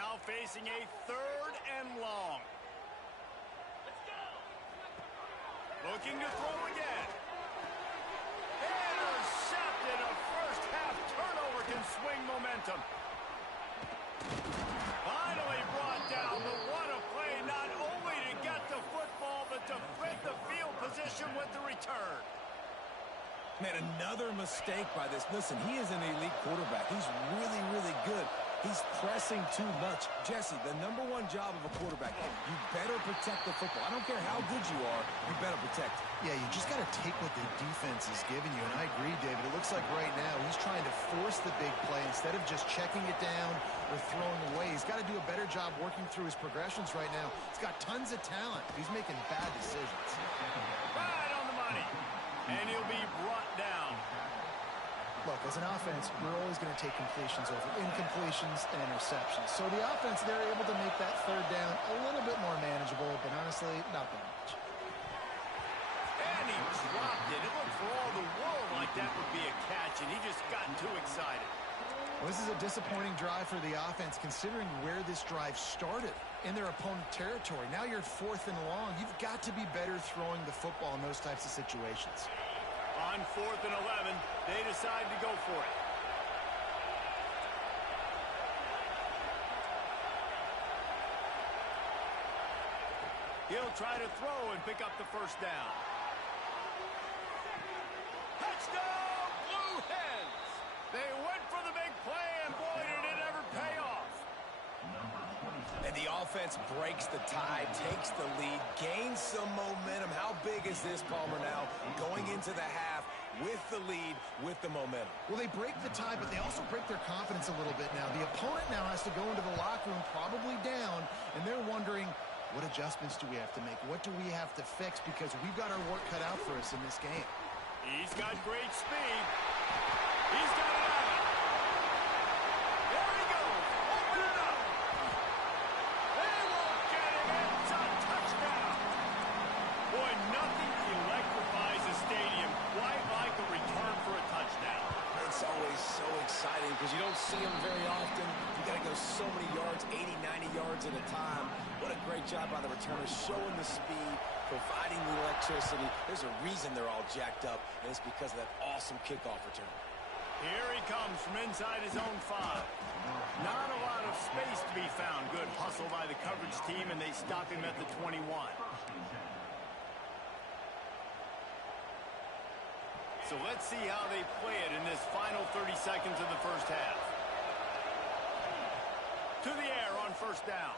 Now facing a 3rd and long. Looking to throw again. Intercepted. A first half turnover can swing momentum. Finally brought down, but what a play, not only to get the football, but to fit the field position with the return. Man, another mistake by this. Listen, he is an elite quarterback. He's really, really good. He's pressing too much. Jesse, the #1 job of a quarterback, you better protect the football. I don't care how good you are, you better protect it. Yeah, you just got to take what the defense is giving you. And I agree, David. It looks like right now he's trying to force the big play instead of just checking it down or throwing away. He's got to do a better job working through his progressions right now. He's got tons of talent. He's making bad decisions. Right on the money. And he'll be brought down. Look, as an offense, you're always going to take completions over incompletions and interceptions. So the offense, they're able to make that 3rd down a little bit more manageable, but honestly, not that much. And he dropped it. It looked for all the world like that would be a catch, and he just got too excited. Well, this is a disappointing drive for the offense, considering where this drive started, in their opponent territory. Now you're 4th and long. You've got to be better throwing the football in those types of situations. On 4th and 11, they decide to go for it. He'll try to throw and pick up the first down. Touchdown, Blue Hens! They went for the big play, and boy, did it ever pay off. And the offense breaks the tie, takes the lead, gains some momentum. How big is this, Palmer, now? Going into the half with the lead, with the momentum. Well, they break the tie, but they also break their confidence a little bit now. The opponent now has to go into the locker room probably down, and they're wondering, what adjustments do we have to make? What do we have to fix? Because we've got our work cut out for us in this game. He's got great speed. He's got it out. There he goes. Open it up. They won't get him. It's a touchdown. Boy, nothing electrifies a stadium quite like a return for a touchdown. It's always so exciting because you don't see them very often. You got to go so many yards, 80, 90 yards at a time. What a great job by the returners, showing the speed, providing the electricity. There's a reason they're all jacked up, and it's because of that awesome kickoff return. Here he comes from inside his own 5. Not a lot of space to be found. Good hustle by the coverage team, and they stop him at the 21. So let's see how they play it in this final 30 seconds of the first half. To the air on first down.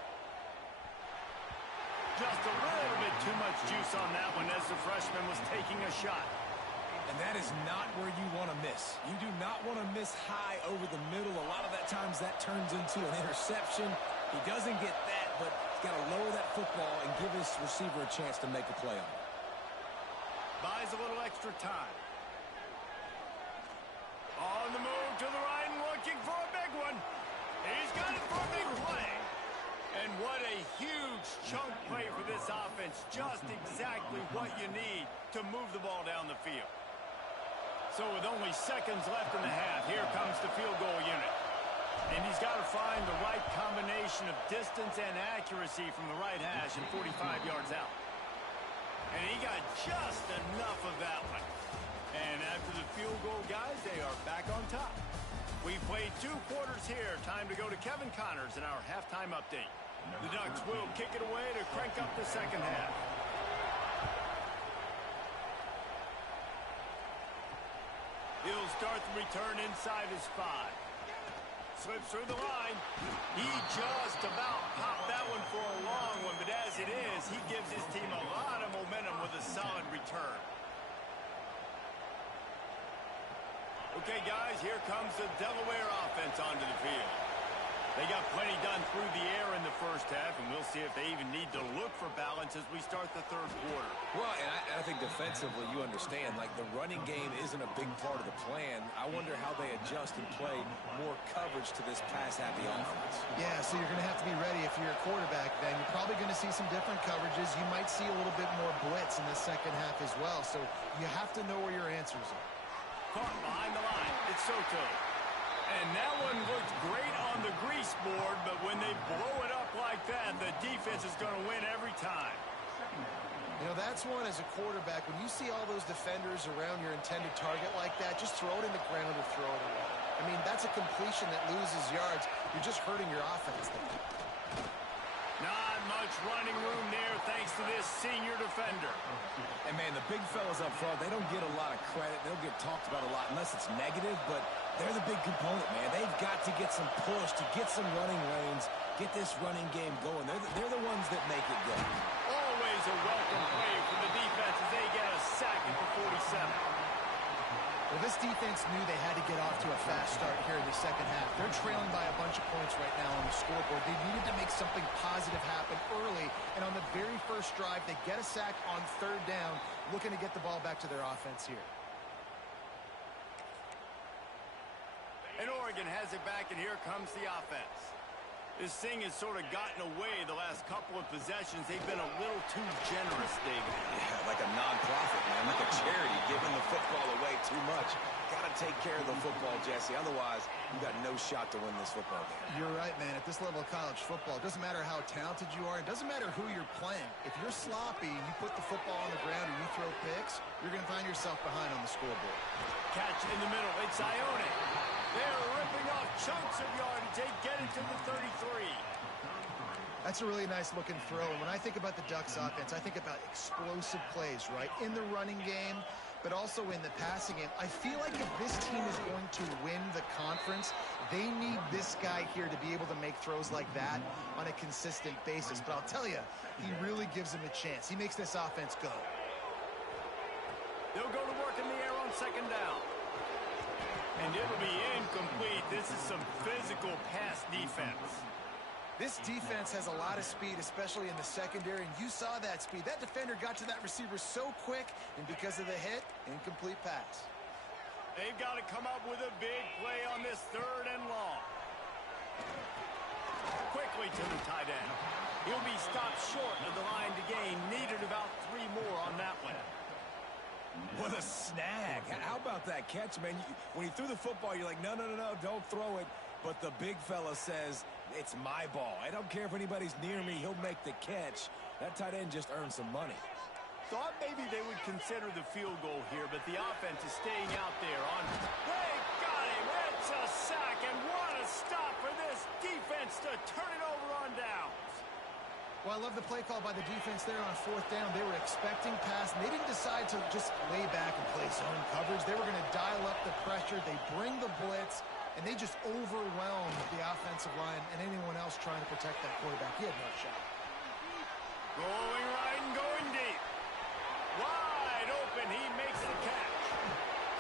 Just a little bit too much juice on that one as the freshman was taking a shot. And that is not where you want to miss. You do not want to miss high over the middle. A lot of that times that turns into an interception. He doesn't get that, but he's got to lower that football and give his receiver a chance to make a play on it. Buys a little extra time. On the move to the right and looking for a big one. He's got it for a big play. And what a huge chunk play for this offense. Just exactly what you need to move the ball down the field. So with only seconds left in the half, here comes the field goal unit. And he's got to find the right combination of distance and accuracy from the right hash and 45 yards out. And he got just enough of that one. And after the field goal, guys, they are back on top. We've played 2 quarters here. Time to go to Kevin Connors in our halftime update. The Ducks will kick it away to crank up the second half. He'll start the return inside his 5. Slips through the line. He just about popped that one for a long one, but as it is, he gives his team a lot of momentum with a solid return. Okay, guys, here comes the Delaware offense onto the field. They got plenty done through the air in the first half, and we'll see if they even need to look for balance as we start the third quarter. Well, and I think defensively, you understand, like the running game isn't a big part of the plan. I wonder how they adjust and play more coverage to this pass-happy offense. Yeah, so you're going to have to be ready if you're a quarterback, then. You're probably going to see some different coverages. You might see a little bit more blitz in the second half as well, so you have to know where your answers are. Caught behind the line. It's Soto. And that one looked great on the grease board, but when they defense is going to win every time. You know, that's one as a quarterback. When you see all those defenders around your intended target like that, just throw it in the ground or throw it away. I mean, that's a completion that loses yards. You're just hurting your offense there. Not much running room there thanks to this senior defender. And, man, the big fellas up front, they don't get a lot of credit. They'll get talked about a lot unless it's negative, but they're the big component, man. They've got to get some push, to get some running lanes, get this running game going. They're the ones that make it go. Always a welcome play for the defense as they get a sack at the 47. Well, this defense knew they had to get off to a fast start here in the second half. They're trailing by a bunch of points right now on the scoreboard. They needed to make something positive happen early, and on the very first drive, they get a sack on third down, looking to get the ball back to their offense here. And Oregon has it back, and here comes the offense. This thing has sort of gotten away the last couple of possessions. They've been a little too generous, David. Yeah, like a non-profit, man, like a charity, giving the football away too much. Got to take care of the football, Jesse. Otherwise, you got no shot to win this football game. You're right, man. At this level of college football, it doesn't matter how talented you are. It doesn't matter who you're playing. If you're sloppy and you put the football on the ground and you throw picks, you're going to find yourself behind on the scoreboard. Catch in the middle. It's Ione. They're ripping off chunks of yardage. They get it to the 33. That's a really nice looking throw. And when I think about the Ducks offense, I think about explosive plays, right? In the running game, but also in the passing game. I feel like if this team is going to win the conference, they need this guy here to be able to make throws like that on a consistent basis. But I'll tell you, he really gives them a chance. He makes this offense go. They'll go to work in the air on second down. And it'll be incomplete. This is some physical pass defense. This defense has a lot of speed, especially in the secondary, and you saw that speed. That defender got to that receiver so quick, and because of the hit, incomplete pass. They've got to come up with a big play on this third and long. Quickly to the tight end. He'll be stopped short of the line to gain. Needed about 3 more on that one. What a snag. How about that catch, man? When he threw the football, you're like, no, don't throw it. But the big fella says, it's my ball. I don't care if anybody's near me. He'll make the catch. That tight end just earned some money. Thought maybe they would consider the field goal here, but the offense is staying out there on. They got him. It's a sack, and what a stop for this defense to turn it over on downs. Well, I love the play call by the defense there on fourth down. They were expecting pass, and they didn't decide to just lay back and play zone coverage. They were going to dial up the pressure. They bring the blitz, and they just overwhelm the offensive line and anyone else trying to protect that quarterback. He had no shot. Going right and going deep. Wide open, he makes the catch.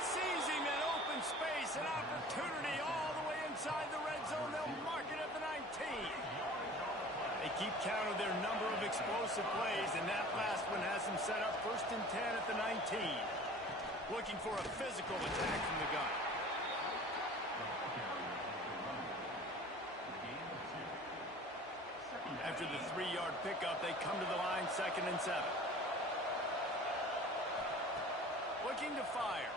Seizing an open space, an opportunity all the way inside the red zone. They'll mark it at the 19. They keep count of their number of explosive plays, and that last one has them set up 1st and 10 at the 19. Looking for a physical attack from the gun. After the 3-yard pickup, they come to the line 2nd and 7. Looking to fire.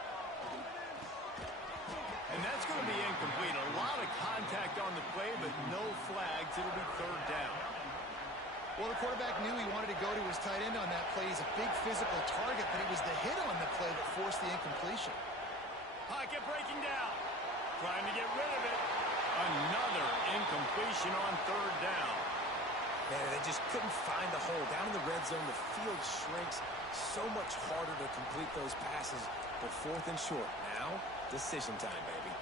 And that's going to be incomplete. A lot of contact on the play, but no flags. It'll be 3rd down. Well, the quarterback knew he wanted to go to his tight end on that play. He's a big physical target, but it was the hit on the play that forced the incompletion. Pocket breaking down. Trying to get rid of it. Another incompletion on 3rd down. Man, they just couldn't find the hole. Down in the red zone, the field shrinks. So much harder to complete those passes. But 4th and short. Now, decision time, baby.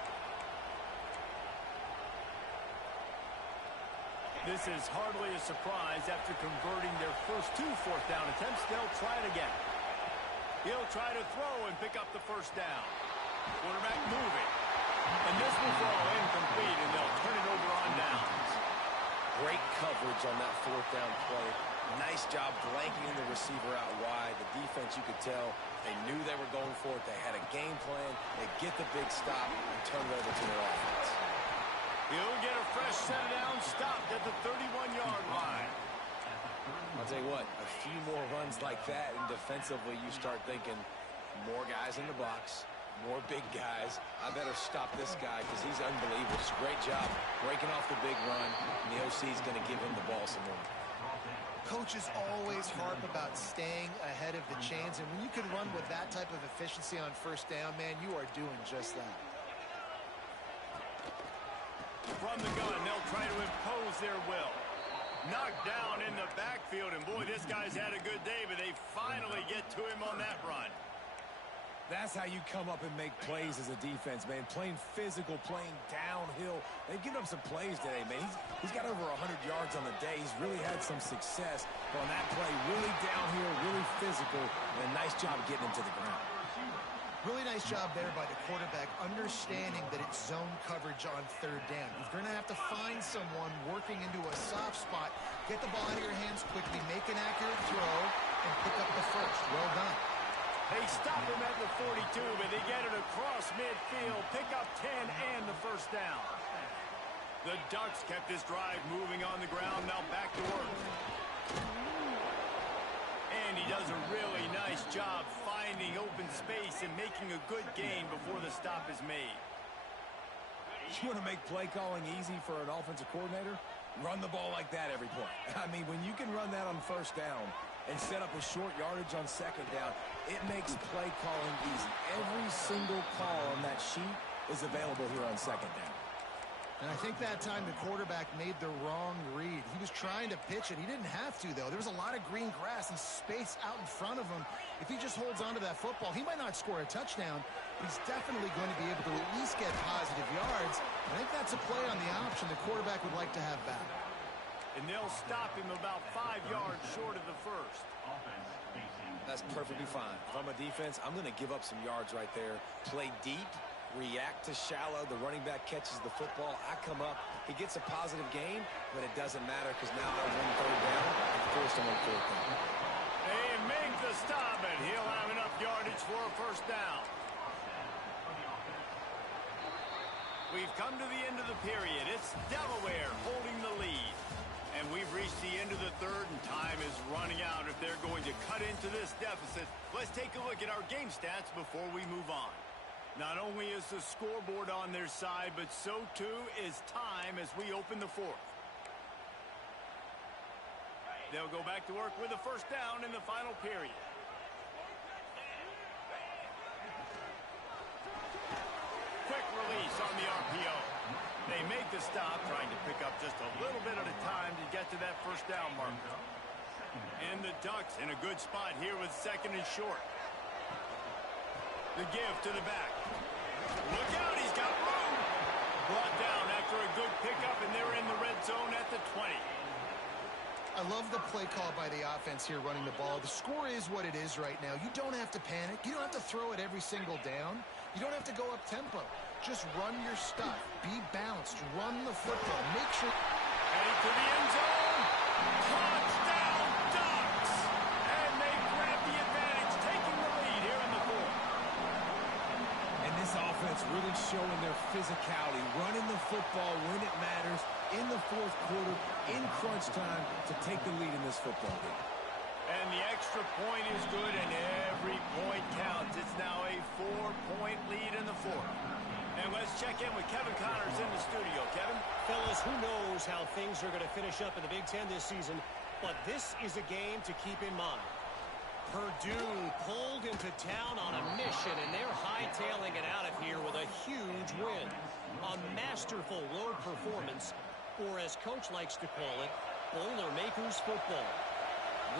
This is hardly a surprise. After converting their first 2 4th down attempts, they'll try it again. He'll try to throw and pick up the 1st down. Quarterback moving. And this will fall incomplete, and they'll turn it over on downs. Great coverage on that 4th down play. Nice job blanking the receiver out wide. The defense, you could tell, they knew they were going for it. They had a game plan. They get the big stop and turn it over to their offense. He'll get a fresh set of downs stopped at the 31-yard line. I'll tell you what, a few more runs like that, and defensively you start thinking more guys in the box, more big guys. I better stop this guy because he's unbelievable. It's a great job breaking off the big run, and the OC is going to give him the ball some more. Coaches always harp about staying ahead of the chains, and when you can run with that type of efficiency on first down, man, you are doing just that. From the gun, they'll try to impose their will. Knocked down in the backfield, and boy, this guy's had a good day, but they finally get to him on that run. That's how you come up and make plays as a defense, man. Playing physical, playing downhill. They've given up some plays today, man. He's got over 100 yards on the day. He's really had some success on that play. Really downhill, really physical, and a nice job getting him to the ground. Really nice job there by the quarterback, understanding that it's zone coverage on third down. You're going to have to find someone working into a soft spot, get the ball out of your hands quickly, make an accurate throw, and pick up the first. Well done. They stop him at the 42, but they get it across midfield, pick up 10 and the first down. The Ducks kept this drive moving on the ground, now back to work. And he does a really nice job finding open space and making a good gain before the stop is made. You want to make play calling easy for an offensive coordinator? Run the ball like that every play. I mean, when you can run that on first down and set up a short yardage on second down, it makes play calling easy. Every single call on that sheet is available here on second down. And I think that time the quarterback made the wrong read. He was trying to pitch it. He didn't have to, though. There was a lot of green grass and space out in front of him. If he just holds on to that football, he might not score a touchdown, but he's definitely going to be able to at least get positive yards. I think that's a play on the option the quarterback would like to have back. And they'll stop him about 5 yards short of the first. That's perfectly fine. If I'm a defense, I'm going to give up some yards right there. Play deep, react to shallow. The running back catches the football. I come up. He gets a positive gain, but it doesn't matter because now I win third down and force him on fourth down. They make the stop, and he'll have enough yardage for a first down. We've come to the end of the period. It's Delaware holding the lead. And we've reached the end of the third, and time is running out if they're going to cut into this deficit. Let's take a look at our game stats before we move on. Not only is the scoreboard on their side, but so too is time as we open the fourth. They'll go back to work with a first down in the final period. Quick release on the RPO. They make the stop, trying to pick up just a little bit at a time to get to that first down marker. And the Ducks in a good spot here with second and short. The give to the back. Look out, he's got room. Brought down after a good pickup, and they're in the red zone at the 20. I love the play call by the offense here running the ball. The score is what it is right now. You don't have to panic. You don't have to throw it every single down. You don't have to go up tempo. Just run your stuff. Be balanced. Run the football. Make sure... Heading to the end zone. Touchdown, Ducks! And they grab the advantage, taking the lead here in the fourth. And this offense really showing their physicality, running the football when it matters, in the fourth quarter, in crunch time, to take the lead in this football game. And the extra point is good, and every point counts. It's now a 4-point lead in the fourth. And let's check in with Kevin Connors in the studio. Kevin? Fellas, who knows how things are going to finish up in the Big Ten this season, but this is a game to keep in mind. Purdue pulled into town on a mission, and they're hightailing it out of here with a huge win. A masterful road performance, or as Coach likes to call it, Boilermakers football.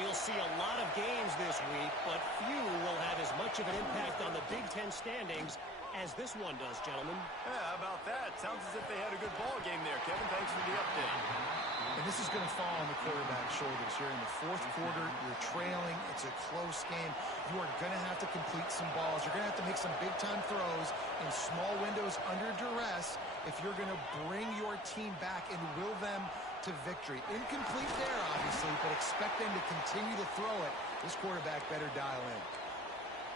We'll see a lot of games this week, but few will have as much of an impact on the Big Ten standings as this one does, gentlemen. Yeah, how about that? Sounds as if they had a good ball game there, Kevin. Thanks for the update. And this is going to fall on the quarterback's shoulders here in the fourth quarter. You're trailing. It's a close game. You are going to have to complete some balls. You're going to have to make some big-time throws in small windows under duress if you're going to bring your team back and will them to victory. Incomplete there, obviously, but expect them to continue to throw it. This quarterback better dial in.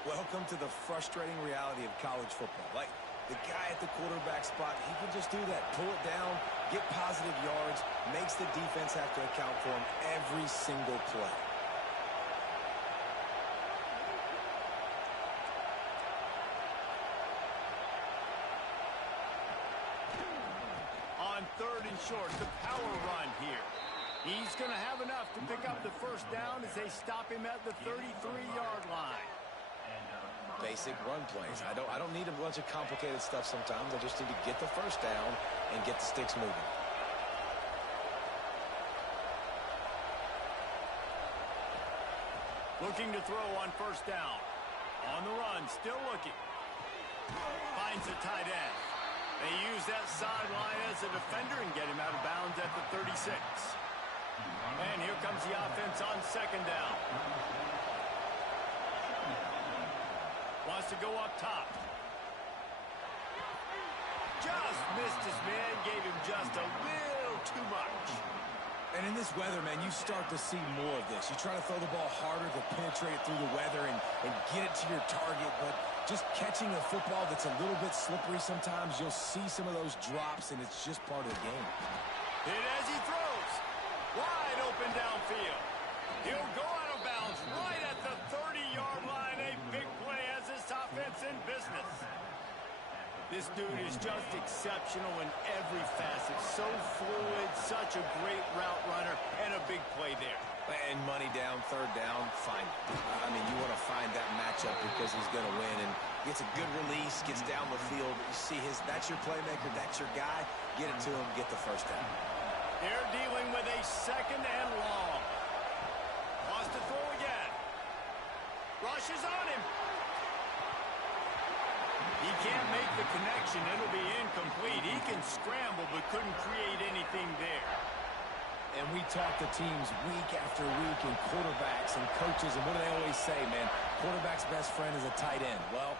Welcome to the frustrating reality of college football. Like, the guy at the quarterback spot, he can just do that. Pull it down, get positive yards, makes the defense have to account for him every single play. On third and short, the power run here. He's going to have enough to pick up the first down as they stop him at the 33-yard line. Basic run plays. I don't need a bunch of complicated stuff sometimes. I just need to get the first down and get the sticks moving. Looking to throw on first down. On the run, still looking. Finds a tight end. They use that sideline as a defender and get him out of bounds at the 36. And here comes the offense on second down. Wants to go up top. Just missed his man, gave him just a little too much. And in this weather, man, you start to see more of this. You try to throw the ball harder to penetrate it through the weather and get it to your target, but just catching a football that's a little bit slippery sometimes, you'll see some of those drops, and it's just part of the game. Hit as he throws. Wide open downfield. He'll go out of bounds right at the 30-yard line. A big play as this offense in business. This dude is just exceptional in every facet. So fluid, such a great route runner, and a big play there. And money down, third down, fine. I mean, you want to find that matchup because he's going to win. And gets a good release, gets down the field. You see that's your playmaker, that's your guy. Get it to him, get the first down. They're dealing with a second and long. Wants to throw again. Rushes on him. He can't make the connection. It'll be incomplete. He can scramble but couldn't create anything there. And we talk to teams week after week and quarterbacks and coaches, and what do they always say, man? Quarterback's best friend is a tight end. Well,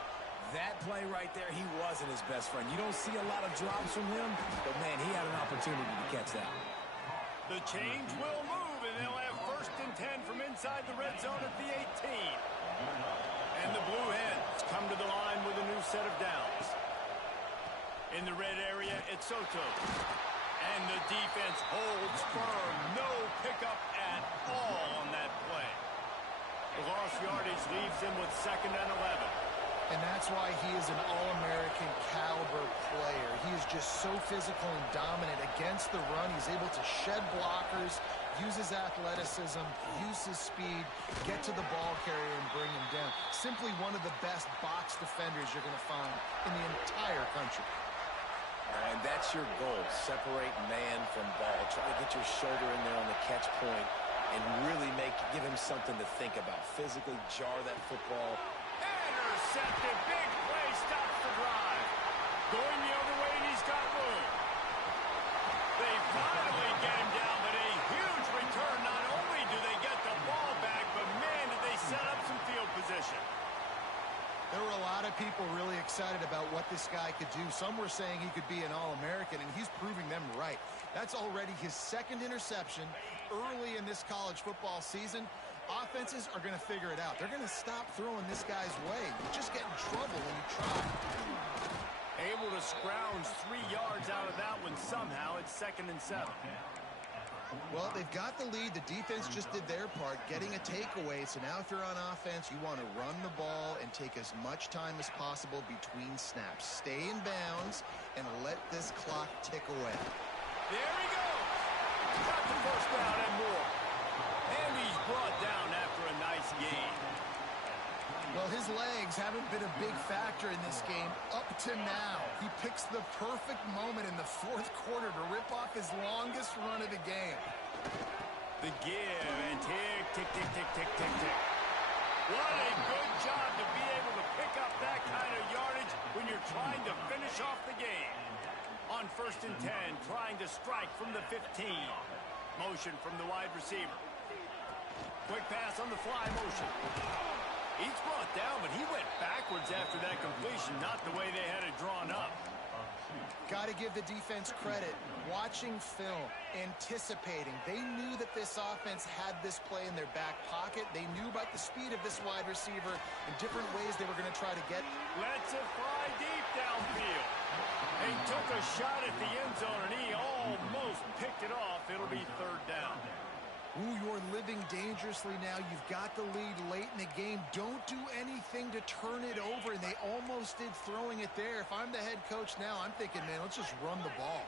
that play right there, he wasn't his best friend. You don't see a lot of drops from him, but, man, he had an opportunity to catch that. The change will move, and they'll have first and 10 from inside the red zone at the 18. And the Blue Hens come to the line with a new set of downs. In the red area, it's Soto. And the defense holds firm. No pickup at all on that play. The lost yardage leaves him with second and 11. And that's why he is an All-American caliber player. He is just so physical and dominant against the run. He's able to shed blockers, use his athleticism, use his speed, get to the ball carrier and bring him down. Simply one of the best box defenders you're going to find in the entire country. And that's your goal. Separate man from ball. Try to get your shoulder in there on the catch point and really give him something to think about. Physically jar that football. Intercepted. Big play. Stops the drive. Going the other way, and he's got room. They finally get him down, but a huge return. Not only do they get the ball back, but, man, did they set up some field position. There were a lot of people really excited about what this guy could do. Some were saying he could be an All-American, and he's proving them right. That's already his second interception early in this college football season. Offenses are going to figure it out. They're going to stop throwing this guy's way. You just get in trouble when you try. Able to scrounge 3 yards out of that one somehow. It's second and 7. Well, they've got the lead. The defense just did their part, getting a takeaway. So now if you're on offense, you want to run the ball and take as much time as possible between snaps. Stay in bounds and let this clock tick away. There he goes. Got the first down and more. And he's brought down after a nice gain. Well, his legs haven't been a big factor in this game up to now. He picks the perfect moment in the fourth quarter to rip off his longest run of the game. The give and tick, tick, tick, tick, tick, tick, tick. What a good job to be able to pick up that kind of yardage when you're trying to finish off the game. On first and 10, trying to strike from the 15. Motion from the wide receiver. Quick pass on the fly motion. He's brought down, but he went backwards after that completion, not the way they had it drawn up. Got to give the defense credit. Watching film, anticipating. They knew that this offense had this play in their back pocket. They knew about the speed of this wide receiver and different ways they were going to try to get. Lets it fly deep downfield. He took a shot at the end zone, and he almost picked it off. It'll be third down. Ooh, you're living dangerously now. You've got the lead late in the game. Don't do anything to turn it over, and they almost did throwing it there. If I'm the head coach now, I'm thinking, man, let's just run the ball.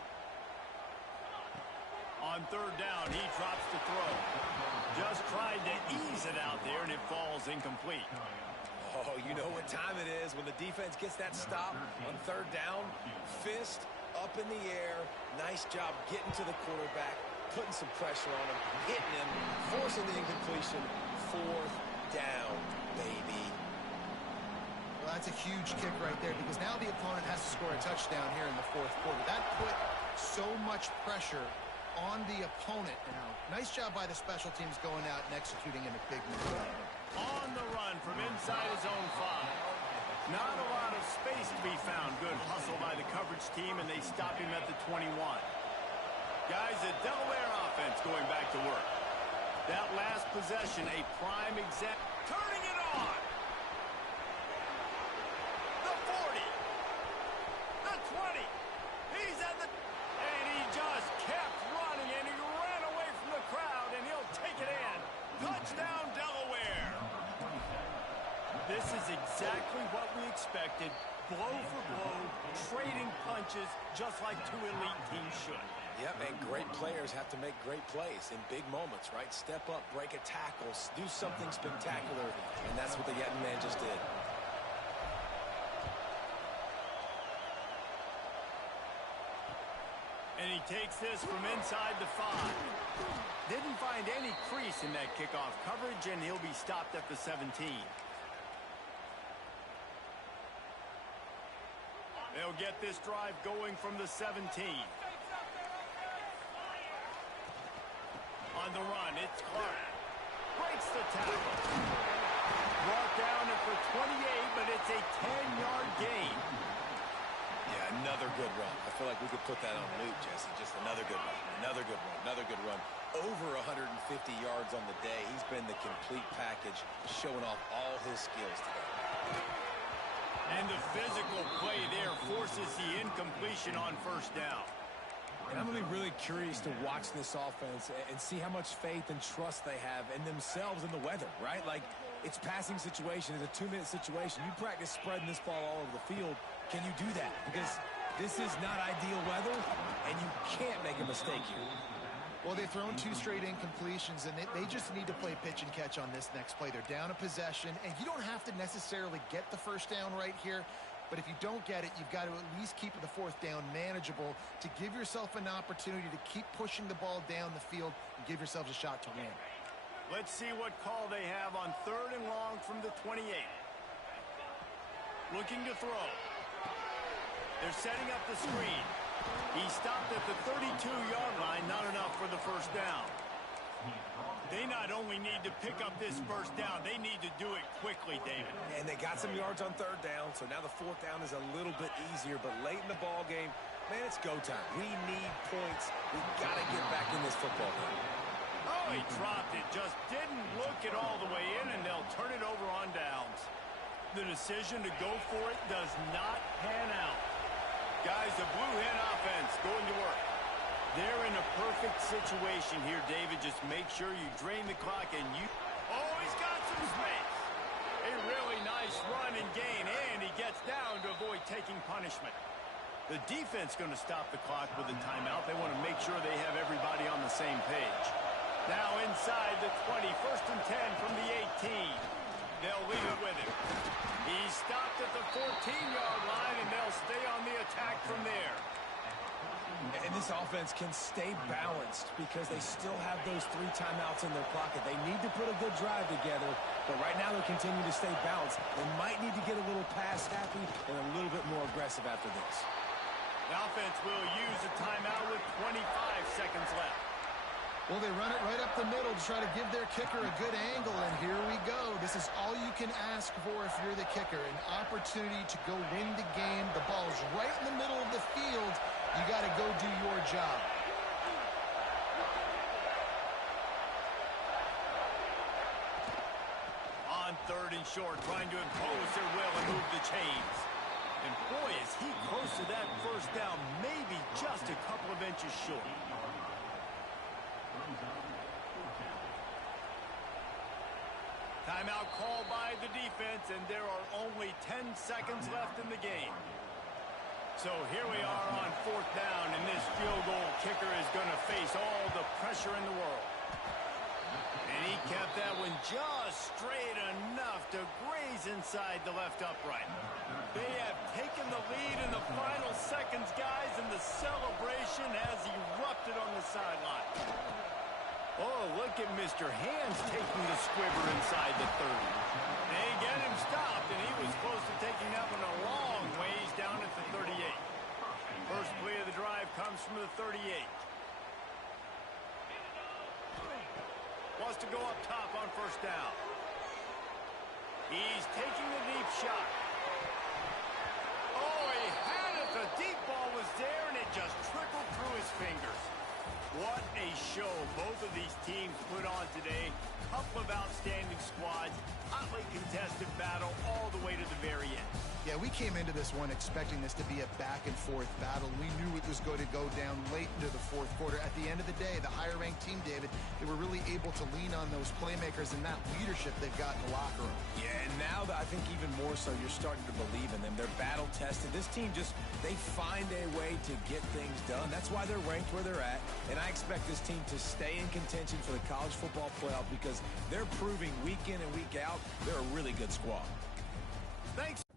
On On third down, he drops the throw. Just tried to ease it out there, and it falls incomplete. Oh, you know what time it is when the defense gets that stop on third down. Fist up in the air. Nice job getting to the quarterback, putting some pressure on him, hitting him, forcing the incompletion. Fourth down, baby. Well, that's a huge kick right there because now the opponent has to score a touchdown here in the fourth quarter. That put so much pressure on the opponent. Nice job by the special teams going out and executing in a big move. On the run from inside his own 5. Not a lot of space to be found. Good hustle by the coverage team, and they stop him at the 21. Guys, the Delaware offense going back to work. That last possession, a prime example. Turning it on. The 40. The 20. He's at the... And he just kept running, and he ran away from the crowd, and he'll take it in. Touchdown, Delaware. This is exactly what we expected. Blow for blow, trading punches, just like two elite teams should. Yep, and great players have to make great plays in big moments, right? Step up, break a tackle, do something spectacular, and that's what the Yeti man just did. And he takes this from inside the 5. Didn't find any crease in that kickoff coverage, and he'll be stopped at the 17. They'll get this drive going from the 17. On the run, it's Clark. Breaks the tackle. Brought down at the 28, but it's a 10-yard gain. Yeah, another good run. I feel like we could put that on loop, Jesse. Just another good run, another good run, another good run. Over 150 yards on the day. He's been the complete package, showing off all his skills today. And the physical play there forces the incompletion on first down. And I'm going to be really curious to watch this offense and see how much faith and trust they have in themselves and the weather, right? Like, it's passing situation. It's a 2-minute situation. You practice spreading this ball all over the field. Can you do that? Because this is not ideal weather, and you can't make a mistake here. Well, they've thrown 2 straight incompletions, and they just need to play pitch and catch on this next play. They're down a possession, and you don't have to necessarily get the first down right here. But if you don't get it, you've got to at least keep the fourth down manageable to give yourself an opportunity to keep pushing the ball down the field and give yourselves a shot to win. Let's see what call they have on third and long from the 28. Looking to throw. They're setting up the screen. He stopped at the 32-yard line, not enough for the first down. They not only need to pick up this first down, they need to do it quickly, David. And they got some yards on third down, so now the fourth down is a little bit easier. But late in the ball game, man, it's go time. We need points. We've got to get back in this football game. Oh, he dropped it. Just didn't look it all the way in, and they'll turn it over on downs. The decision to go for it does not pan out. Guys, the Blue Hen offense going to work. They're in a perfect situation here, David. Just make sure you drain the clock and you... Oh, he's got some space. A really nice run and gain, and he gets down to avoid taking punishment. The defense going to stop the clock with a timeout. They want to make sure they have everybody on the same page. Now inside the 20, first and 10 from the 18. They'll leave it with him. He stopped at the 14-yard line, and they'll stay on the attack from there. And this offense can stay balanced because they still have those 3 timeouts in their pocket. They need to put a good drive together, but right now they're continuing to stay balanced. They might need to get a little pass happy and a little bit more aggressive after this. The offense will use a timeout with 25 seconds left. Well, they run it right up the middle to try to give their kicker a good angle, and here we go. This is all you can ask for if you're the kicker, an opportunity to go win the game. The ball's right in the middle of the field. You got to go do your job. On third and short, trying to impose their will and move the chains. And boy, is he close to that first down, maybe just a couple of inches short. Timeout called by the defense, and there are only 10 seconds left in the game. So here we are on 4th down, and this field goal kicker is going to face all the pressure in the world. And he kept that one just straight enough to graze inside the left upright. They have taken the lead in the final seconds, guys, and the celebration has erupted on the sideline. Oh, look at Mr. Hands taking the squibber inside the 30. They get him stopped, and he was close to taking that one a long ways down at the 38. First play of the drive comes from the 38. Wants to go up top on 1st down. He's taking the deep shot. Oh, he had it. The deep ball was there, and it just trickled through his fingers. What a show both of these teams put on today. Couple of outstanding squads. Hotly contested battle all the way to the very end. Yeah, we came into this one expecting this to be a back-and-forth battle. We knew it was going to go down late into the 4th quarter. At the end of the day, the higher-ranked team, David, they were really able to lean on those playmakers and that leadership they've got in the locker room. Yeah, and now I think even more so, you're starting to believe in them. They're battle-tested. This team they find a way to get things done. That's why they're ranked where they're at, and I expect this team to stay in contention for the college football playoff because they're proving week in and week out they're a really good squad. Thanks.